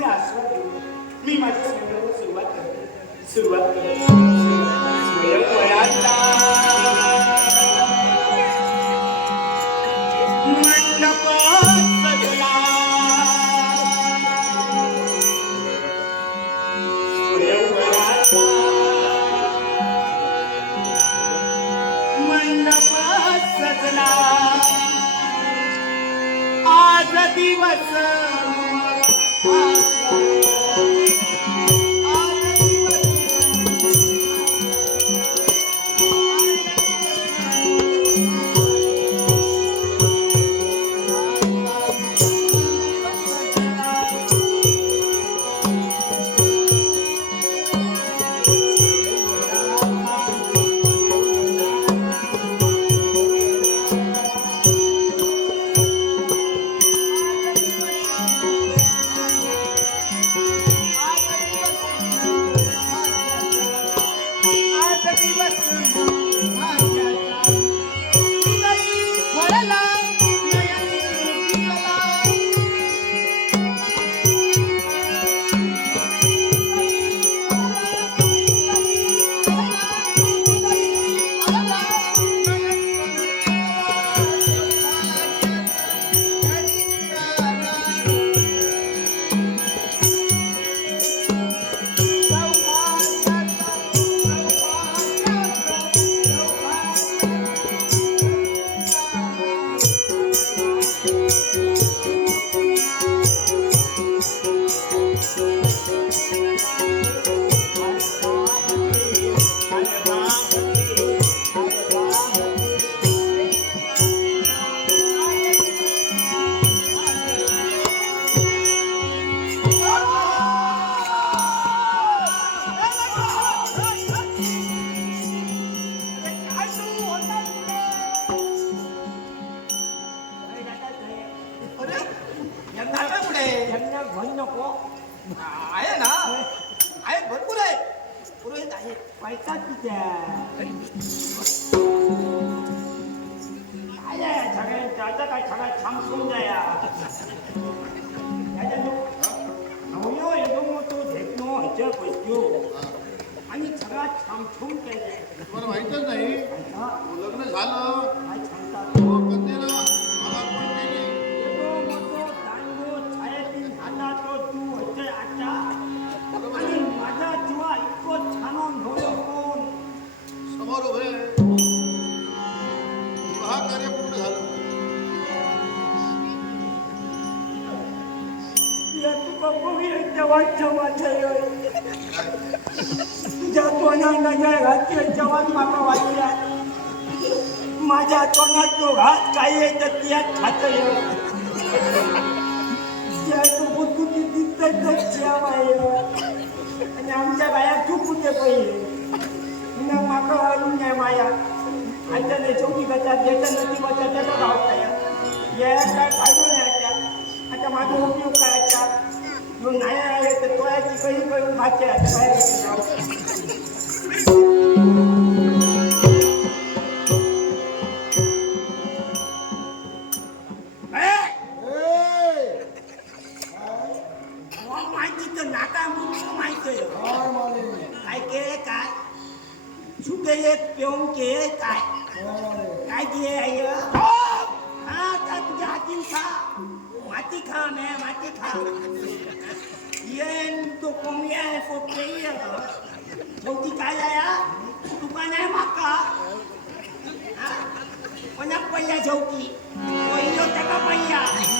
तुमचे आशीर्वाद घेऊन मी माझ्या स्वयंवराला सुरुवात करते स्वयंवराचा मंडप सजला स्वयंवराचा मंडप सजला आज दिवस आहे ना, आहे भरपूर आहे, पुरोहित आहे. पैसा किती सगळ्यांचा काय सगळा थांबून जाया तो घेतलो ह्याच्या पैसो आणि सगळा थांबून केलाय. तुम्हाला माहितच नाही लग्न झालं काय सांगतात कन्येला मला पण केली. आणि माझा जीवा इतकं छान कोण समोर उभे हा कार्य पूर्ण झालं. तुझ्या तोंडाला घातले जवान माका वाचल्या माझ्या तोंडात तो घात काय आहे तर त्यात खात आणि आमच्या बाया खूप होते पहिले माका वाढून नाही माया आता नाही छोटी करतात ज्याच्या नदी वाचा त्याचा भाव काय काय फायदा नाही आता माझा उपयोग करायचा जो नाही आहे तर तोयाची काही करून भाचे बाहेर माहिती तर नाका मुली माहिती काय के काय सुके एक पिऊन के काय काय दिए हा का तुझ्या हातीन खा माती खा मैं माती खा ये तो कोमिया है फोटो छोटी काय आया दुकान आहे माका कोणा पहिल्या झोकी पहिलो त्याका पहिला